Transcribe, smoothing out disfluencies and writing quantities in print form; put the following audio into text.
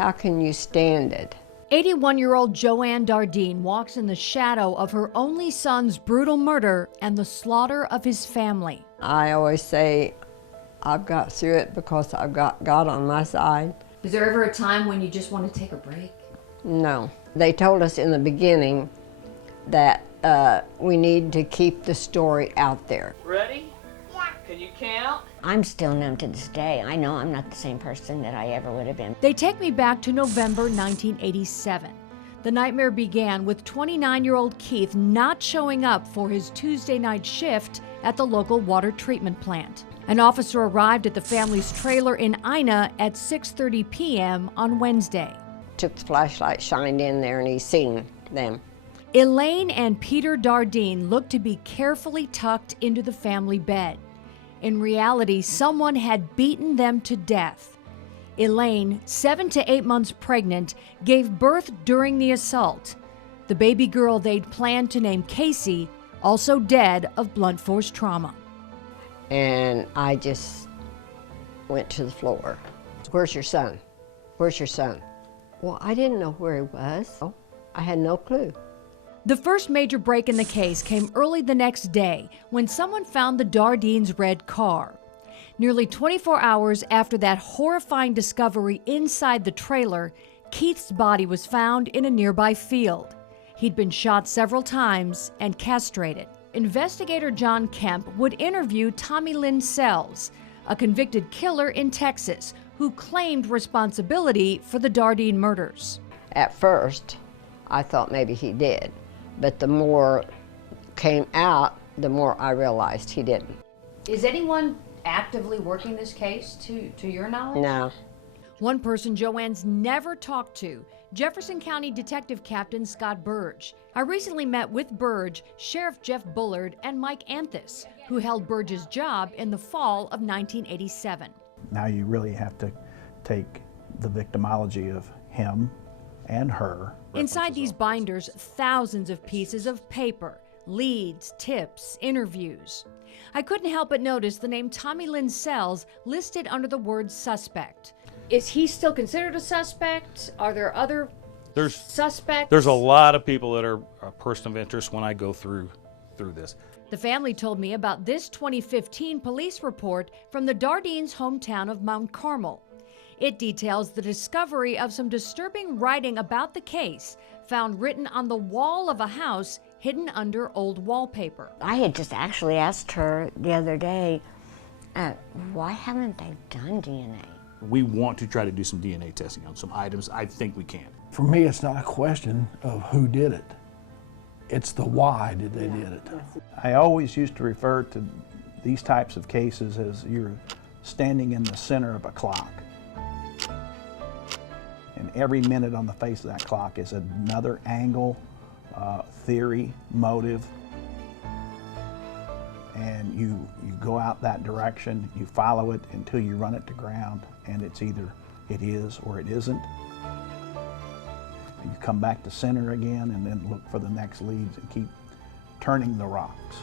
How can you stand it? 81-year-old Joanne Dardeen walks in the shadow of her only son's brutal murder and the slaughter of his family. I always say I've got through it because I've got God on my side. Is there ever a time when you just want to take a break? No. They told us in the beginning that we need to keep the story out there. Ready? Yeah. Can you count? I'm still numb to this day. I know I'm not the same person that I ever would have been. They take me back to November 1987. The nightmare began with 29-year-old Keith not showing up for his Tuesday night shift at the local water treatment plant. An officer arrived at the family's trailer in Ina at 6:30 p.m. on Wednesday. Took the flashlight, shined in there, and he seen them. Elaine and Peter Dardeen looked to be carefully tucked into the family bed. In reality, someone had beaten them to death. Elaine, 7 to 8 months pregnant, gave birth during the assault. The baby girl they'd planned to name Casey, also dead of blunt force trauma. And I just went to the floor. Where's your son? Where's your son? Well, I didn't know where he was. I had no clue. The first major break in the case came early the next day when someone found the Dardeens' red car. Nearly 24 hours after that horrifying discovery inside the trailer, Keith's body was found in a nearby field. He'd been shot several times and castrated. Investigator John Kemp would interview Tommy Lynn Sells, a convicted killer in Texas who claimed responsibility for the Dardeen murders. At first, I thought maybe he did, but the more came out, the more I realized he didn't. Is anyone actively working this case to your knowledge? No. One person Joanne's never talked to, Jefferson County Detective Captain Scott Burge. I recently met with Burge, Sheriff Jeff Bullard, and Mike Anthus, who held Burge's job in the fall of 1987. Now you really have to take the victimology of him and her. Inside these binders, thousands of pieces of paper, leads, tips, interviews. I couldn't help but notice the name Tommy Lynn Sells listed under the word suspect. Is he still considered a suspect? Are there other suspects? There's a lot of people that are a person of interest when I go through this. The family told me about this 2015 police report from the Dardeens' hometown of Mount Carmel. It details the discovery of some disturbing writing about the case found written on the wall of a house hidden under old wallpaper. I had just actually asked her the other day, why haven't they done DNA? We want to try to do some DNA testing on some items. I think we can. For me, it's not a question of who did it. It's the why did they did it. I always used to refer to these types of cases as you're standing in the center of a clock. And every minute on the face of that clock is another angle, theory, motive. And you go out that direction, you follow it until you run it to ground, and it's either it is or it isn't. You come back to center again and then look for the next leads and keep turning the rocks.